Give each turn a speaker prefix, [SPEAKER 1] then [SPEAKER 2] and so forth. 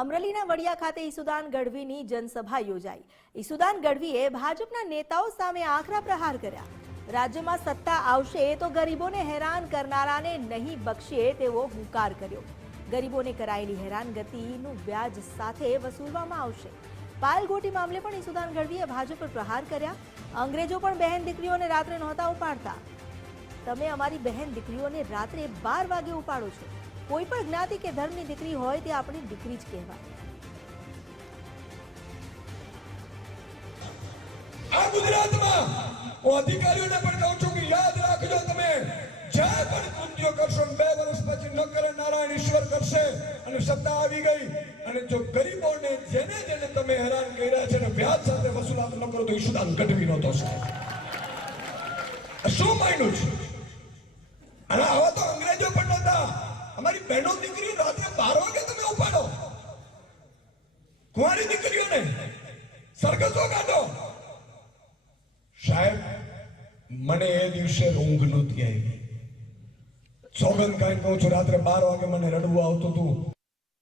[SPEAKER 1] અમરેલીના વડિયા ખાતે ઈસુદાન ગઢવીની જનસભા યોજાઈ. ઈસુદાન ગઢવીએ ભાજપના નેતાઓ સામે આકરા પ્રહાર કર્યા. રાજ્યમાં સત્તા આવશે તો ગરીબોને હેરાન કરનારાને નહીં બક્ષે તેવો હુંકાર કર્યો. ગરીબોને કરાયેલી હેરાનગતિનું વ્યાજ સાથે વસૂલવામાં આવશે. પાયલગોટી મામલે પણ ઈસુદાન ગઢવીએ ભાજપ પર પ્રહાર કર્યા. અંગ્રેજો પણ બહેન દીકરીઓને રાત્રે નહોતા ઉપાડતા. તમે અમારી બહેન દીકરીઓને રાત્રે બાર વાગે ઉપાડો છો. કોઈ પણ જ્ઞાતિ કે ધર્મની દીકરી હોય તે આપણી દીકરી જ કહેવાય.
[SPEAKER 2] આ ગુજરાતમાં હું અધિકારીઓને પણ કહું છું કે યાદ રાખજો તમે. જ્યાં પણ કૃત્યો કરશો બે વર્ષ પછી ન નારાયણ ઈશ્વર કરશે અને સત્તા આવી ગઈ. અને જો ગરીબોને જેને જેને તમે હેરાન કર્યા છે અને વ્યાજ સાથે વસૂલાત ન કરો તો ઈશુદાન ગઢવી નહોતો શું માન્યું છે? અને બહેનો દીકરીઓ રાત્રે બાર વાગે તમે ઉપાડો. કુંવારી દીકરીઓને સરઘસો કાઢો. સાહેબ, મને એ દિવસે ઊંઘ નહોતી આવી. સોગંદ કાંઈ કહું છું, રાત્રે બાર વાગે મને રડવું આવતું હતું.